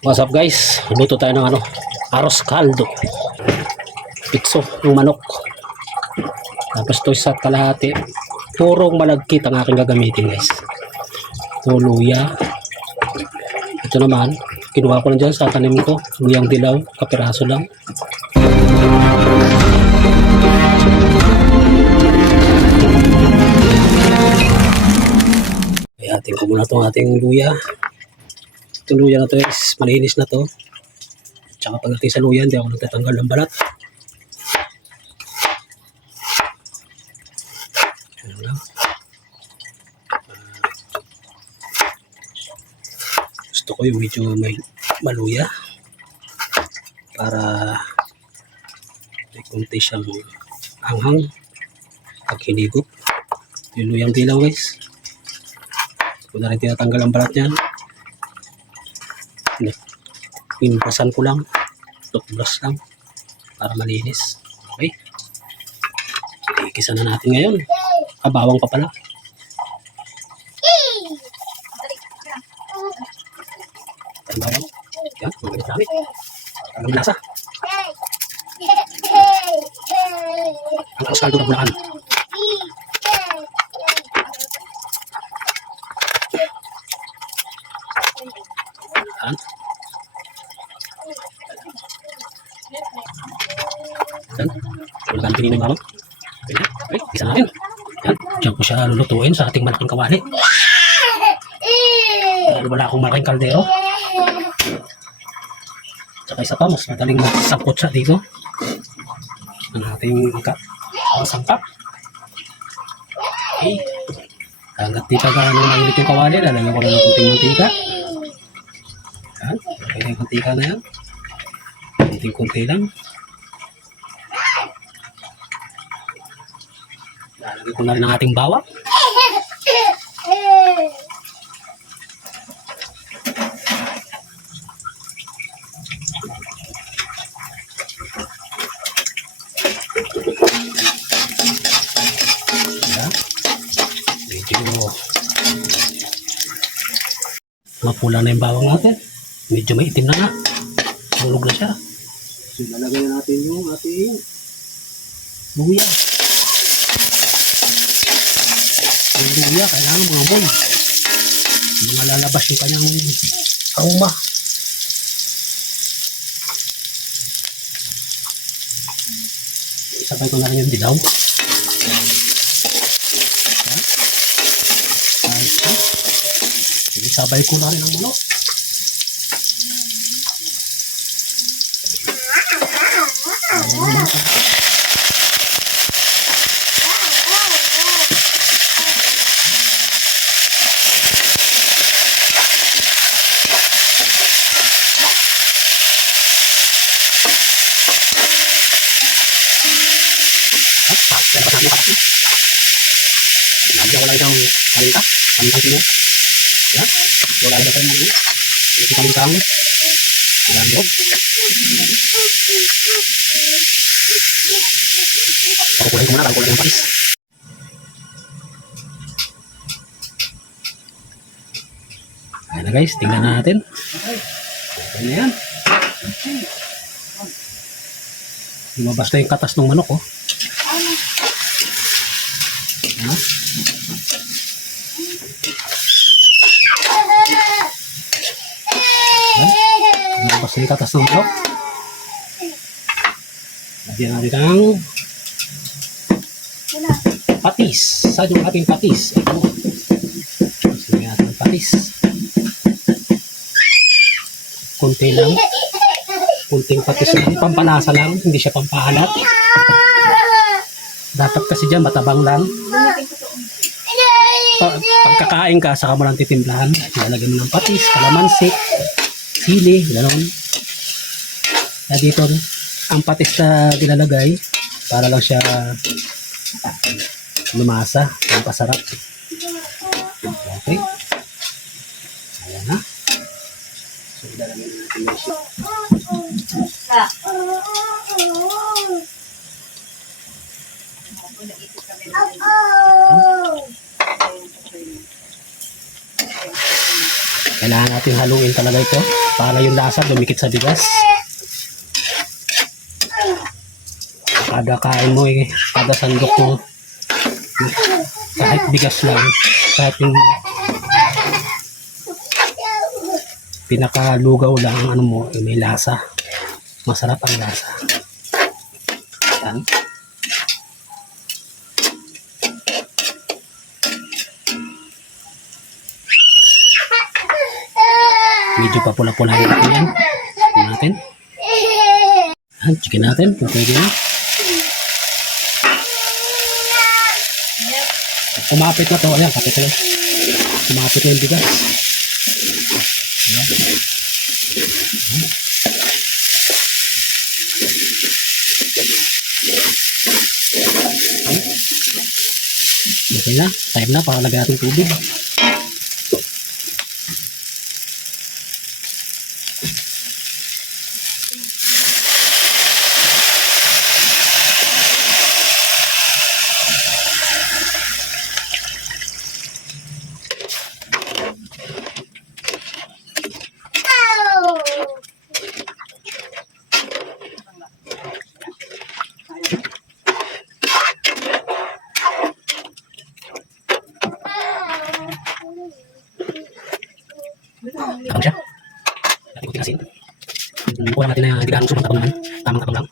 What's up guys? Luto tayo ng aros kaldo. Pitso ng manok. Tapos ito sa kalahati. Purong malagkit ang aking gagamitin guys. Ito luya. Ito naman, kinuha ko lang dyan sa tanim ko. Luyang dilaw, kapiraso lang. Hatiin ko muna itong ating luya. Itong luya na ito is malinis na to. Tsaka pagdating sa luya, hindi ako nagtatanggal ng balat. Gusto ko yung medyo may maluya para may konti siyang anghang pag hinigop. Yung luyang dilaw guys. Kung na rin tinatanggal ang balat niyan, pinbasan ko lang, toothbrush lang para malinis. Okay, ikisa na natin ngayon. Bawang pa pala. Bawang yan, magalit namin ang lasa ang aros kaldo ng Bulacan. Yan. Yan. Talagang pininin mo. Okay, isa natin. Yan. Diyan ko siya lulutuin sa ating malaking kawali. Wala akong malaking kaldero. Tsaka isa pa, mas madaling magsangkot siya dito. Ang ating sangkap. Okay. Hanggat di pa gaano mainit yung kawali, lalagyan ko na ng kunting mantika. Yan. Okay, yung mantika na yan. Kunti lang. Lalagyan ko na rin ang ating bawang. Medyo mapula na yung bawang natin. Medyo may itim na nga. Bulog na siya. So, lalagay natin yung ating luya. Yung luya, kailangan mga amoy. Hindi malalabas yung kanyang aroma. Isabay ko na rin yung dilaw. Isabay ko na rin ang manok. Wala isang kalinta, kalintang sino. Yan, wala isang kalintang. Ito kalintang. Yan yun. Pakukulay ko muna, pakukulay ng patis. Ayan na guys, tingnan natin. Ayan na yan. Lumabas na yung katas ng manok oh. Ayan. Lumabas na yung katas ng manok. Lagyan natin ang patis. Saan yung ating patis? Ito. Lagyan natin ang patis. Kunti lang. Kunting patis lang. Pampalasa lang. Hindi siya pampahalat. Dapat kasi dyan matabang lang. Pagkakain ka, saka mo lang titimplahan. Lalagyan mo ng patis, kalamansi, sili, gano'n. Kaya dito, ang patis na nilalagay para lang siya lumasa, ang pasarap. Okay. Ayan na. So, ilalagay natin na siya. Kailangan natin haluin talaga ito para yung lasa dumikit sa bigas. Kada kain mo kada sandok mo, kahit bigas lang, kahit yung pinakalugaw lang ang ano mo, may lasa. Masarap ang lasa. Yan. Medyo pa pula-pulahin natin yan. Chicken natin. Chicken natin. Kung pwede na. Kumapit na to. Ayan, kapit na. Kumapit na yung bigas. Ayan. Okay na. Time na para lagyan natin tubig. Tapos siya. Natin kunting asin. Kuha natin na hindi gaano sobrang tapang naman. Tamang tapang lang.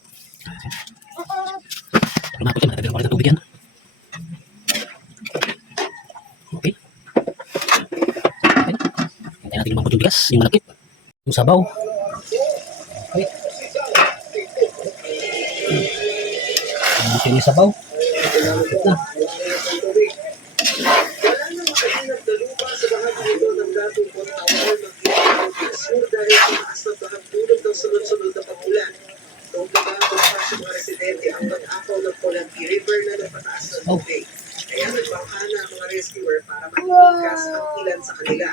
Lumapot yan. Matagyan ko rin ng tubig yan. Okay. Hintayin natin lumambot yung bigas. Yung malakit. Yung sabaw. Okay. Lumambot yung sabaw. Malakit na. Dahil tumaas ng bahang dulot ng sunod-sunod na pagulan. Noong pagkakapas ng mga residente ang pag-akaw ng Polanqui River na napataas ng tubig. Kaya nagbangka na ang mga rescuer para mahihigas ang ilan sa kanila.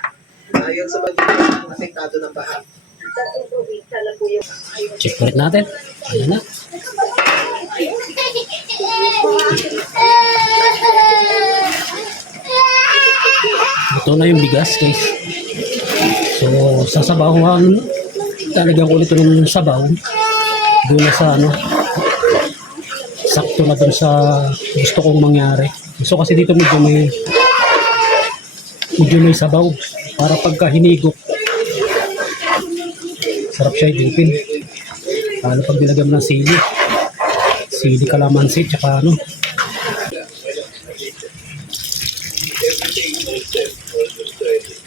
Ayon sa bagay ang apektado ng baha. Check ulit natin. Ayan na. Ito na yung bigas guys. So sa sabawan, lalagyan ko ulit ng sabaw. Doon na sa ano, sakto na dun sa gusto kong mangyari. So kasi dito medyo may sabaw para pagka hinigop sarap siya higupin. Lalo pag nilagyan mo ng sili kalamansi tsaka ano.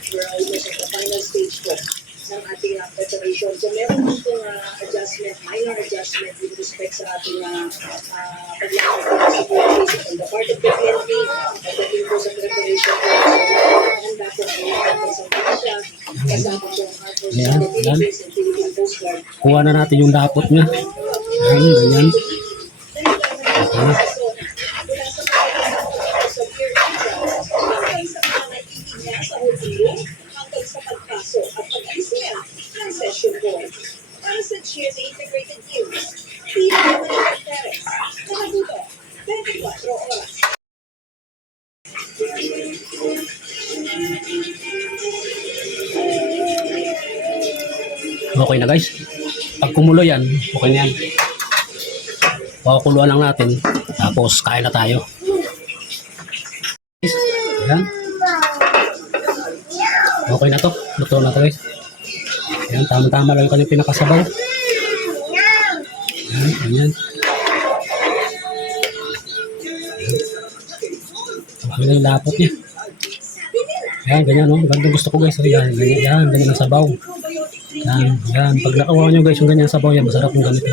We're almost at the final stage po ng ating preparation. So meron ditong minor adjustment with respect sa ating paglalagay sa security on the part of the PNP, pagdating po sa preparation po. So handa po ang consultation siya, kasama po ang Armed Forces of the Philippines and Philippine Coast Guard. Kuha na natin yung dapot niya. Ayan, ganyan. Okay. Sa hotelo, hanggang sa pagpasok at pag-alis niya ng session board. Para sa GMA Integrated News, Pino Manila Perez, Carabuto, 24 oras. Okay na guys. Pag kumulo yan, okay na yan. Pakukuluan lang natin. Tapos kain na tayo. Ayan. Okay na to. Luto na to guys. Ayan, tama-tama lang yung kanyang pinakasabaw. Ayan, ayan. Ayan na yung lapot niya. Ayan, ganyan no. Ganda gusto ko guys. Ayan, ganyan, ganyan ang sabaw. Ayan, ayan. Pag nakawa nyo guys yung ganyan sabaw yan, masarap yung ganito.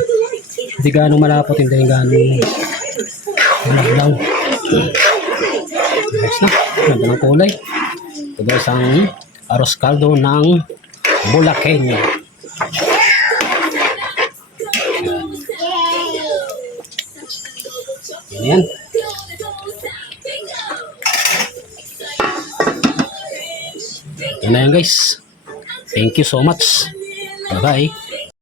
Hindi ganong malapot, hindi ganong malablaw. Guys na, ganda ng kulay. Ito guys ang arroz caldo ng Bulakenyo. Ayan. Yan na yan guys. Thank you so much. Bye bye.